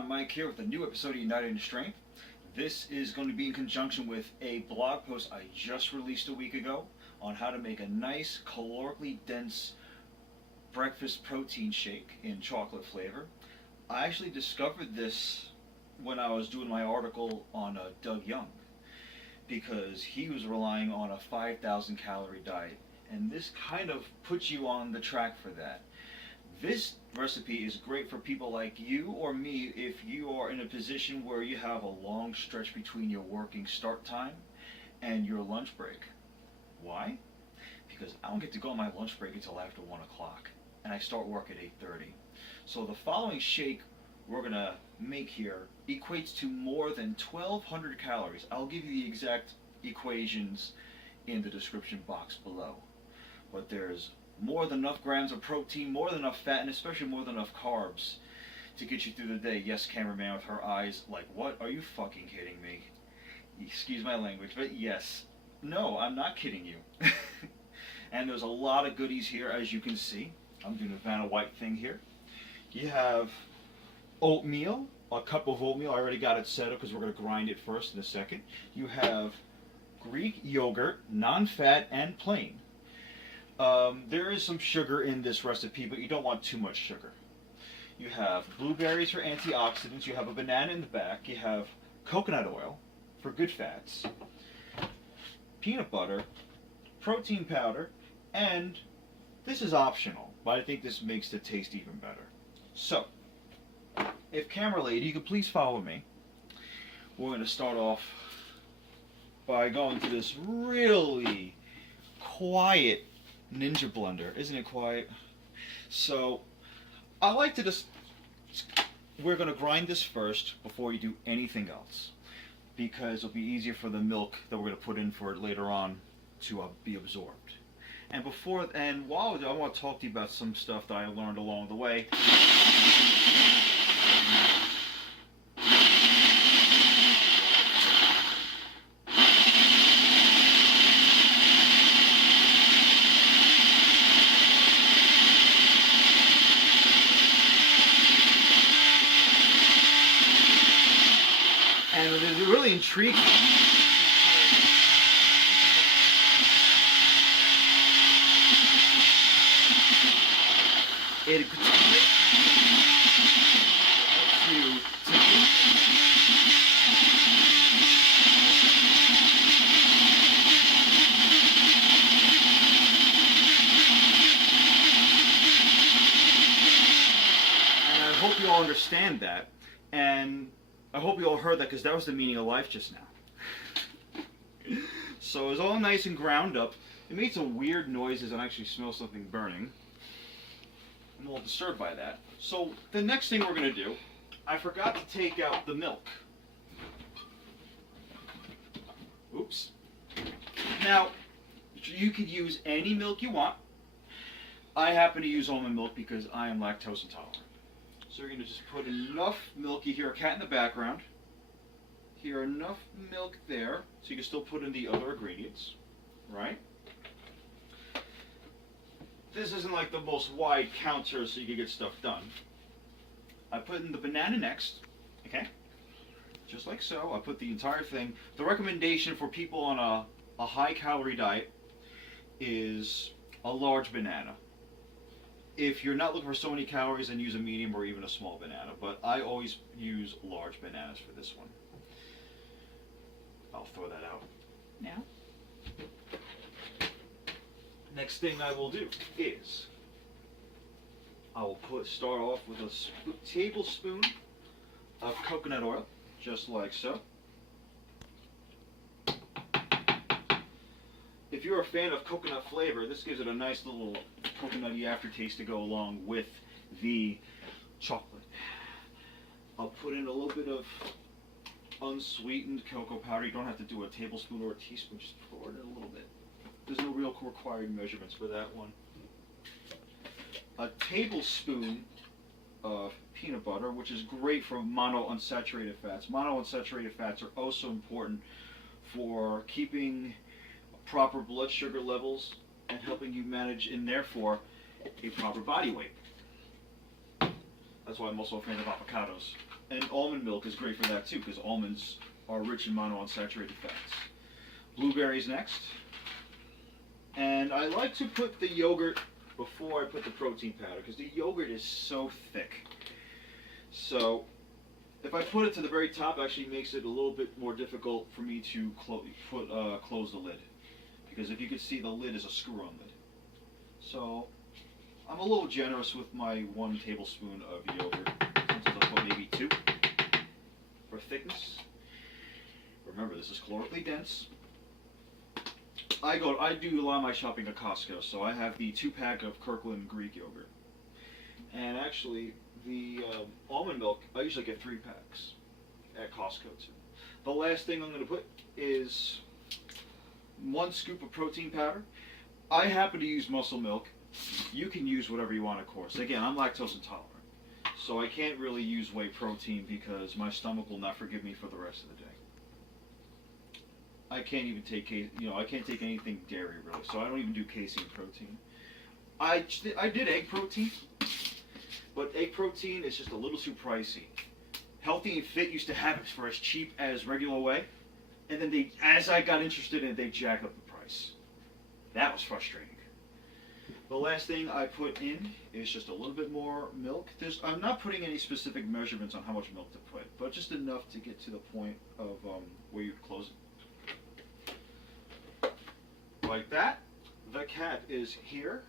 everyone, Mike here with a new episode of United in Strength. This is going to be in conjunction with a blog post I just released a week ago on how to make a nice calorically dense breakfast protein shake in chocolate flavor. I actually discovered this when I was doing my article on Doug Young, because he was relying on a 5,000 calorie diet, and this kind of puts you on the track for that. This recipe is great for people like you or me if you are in a position where you have a long stretch between your working start time and your lunch break. Why? Because I don't get to go on my lunch break until after 1 o'clock, and I start work at 8:30. So the following shake we're going to make here equates to more than 1,200 calories. I'll give you the exact equations in the description box below. But there's more than enough grams of protein, more than enough fat, and especially more than enough carbs to get you through the day. Yes, cameraman with her eyes like, what? Are you fucking kidding me? Excuse my language, but yes. No, I'm not kidding you. And there's a lot of goodies here, as you can see. I'm doing a Vanna White thing here. You have oatmeal, a cup of oatmeal. I already got it set up because we're going to grind it first in a second. You have Greek yogurt, non-fat and plain. There is some sugar in this recipe, but you don't want too much sugar. You have blueberries for antioxidants. You have a banana in the back. You have coconut oil for good fats, peanut butter, protein powder, and this is optional, but I think this makes the taste even better. So, if camera lady, you could please follow me. We're going to start off by going to this really quiet Ninja blender. Isn't it quiet? So I like to just, we're going to grind this first before you do anything else, because it'll be easier for the milk that we're going to put in for it later on to be absorbed. And while I want to talk to you about some stuff that I learned along the way. And it's really intriguing. It and I hope you all understand that, and I hope you all heard that, because that was the meaning of life just now. So it was all nice and ground up. It made some weird noises, and I actually smell something burning. I'm a little disturbed by that. So the next thing we're going to do, I forgot to take out the milk. Oops. Now, you could use any milk you want. I happen to use almond milk because I am lactose intolerant. So you're going to just put enough milk. You hear a cat in the background. Hear enough milk there, so you can still put in the other ingredients, right? This isn't like the most wide counter so you can get stuff done. I put in the banana next, okay? Just like so. I put the entire thing. The recommendation for people on a high calorie diet is a large banana. If you're not looking for so many calories, then use a medium or even a small banana. But I always use large bananas for this one. I'll throw that out now. Next thing I will do is I will start off with a tablespoon of coconut oil, just like so. If you're a fan of coconut flavor, this gives it a nice little coconutty aftertaste to go along with the chocolate. I'll put in a little bit of unsweetened cocoa powder. You don't have to do a tablespoon or a teaspoon, just pour it in a little bit. There's no real required measurements for that one. A tablespoon of peanut butter, which is great for monounsaturated fats. Monounsaturated fats are also important for keeping proper blood sugar levels and helping you manage, and therefore, a proper body weight. That's why I'm also a fan of avocados. And almond milk is great for that too, because almonds are rich in monounsaturated fats. Blueberries next. And I like to put the yogurt before I put the protein powder, because the yogurt is so thick. So if I put it to the very top, it actually makes it a little bit more difficult for me to close the lid. Because if you can see, the lid is a screw-on lid. So I'm a little generous with my 1 tablespoon of yogurt. Sometimes I'll put maybe 2 for thickness. Remember, this is calorically dense. I do a lot of my shopping at Costco, so I have the 2-pack of Kirkland Greek yogurt. And actually, the almond milk, I usually get 3 packs at Costco too. The last thing I'm going to put is 1 scoop of protein powder. I happen to use muscle milk. You can use whatever you want, of course. Again, I'm lactose intolerant, so I can't really use whey protein because my stomach will not forgive me for the rest of the day. I can't even take, I can't take anything dairy really, so I don't even do casein protein. I did egg protein, but egg protein is just a little too pricey. Healthy and Fit used to have it for as cheap as regular whey, and then as I got interested in it, they jacked up the price. That was frustrating. The last thing I put in is just a little bit more milk. I'm not putting any specific measurements on how much milk to put, but just enough to get to the point of where you close it. Like that. The cat is here.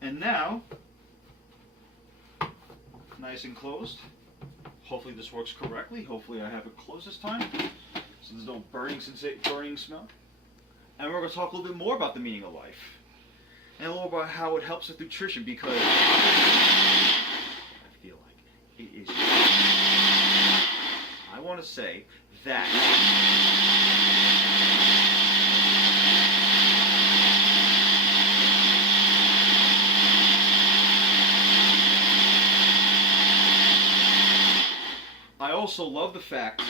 And now, nice and closed. Hopefully this works correctly. Hopefully I have it closed this time, so there's no burning smell. And we're going to talk a little bit more about the meaning of life, and a little about how it helps with nutrition, because I feel like it is. I want to say that I also love the fact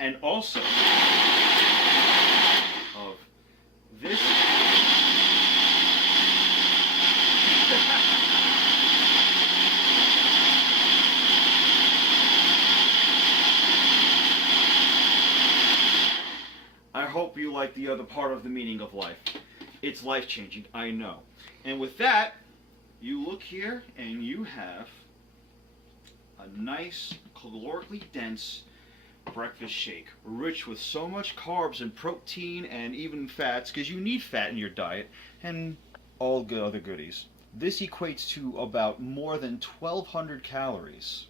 and also of this I hope you like the other part of the meaning of life. It's life-changing, I know. And with that, you look here and you have a nice, calorically dense breakfast shake, rich with so much carbs and protein and even fats, because you need fat in your diet, and all good other goodies. This equates to about more than 1,200 calories.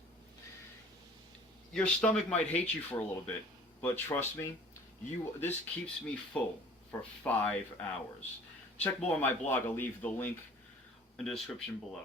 Your stomach might hate you for a little bit, but trust me, this keeps me full for 5 hours. Check more on my blog. I'll leave the link in the description below.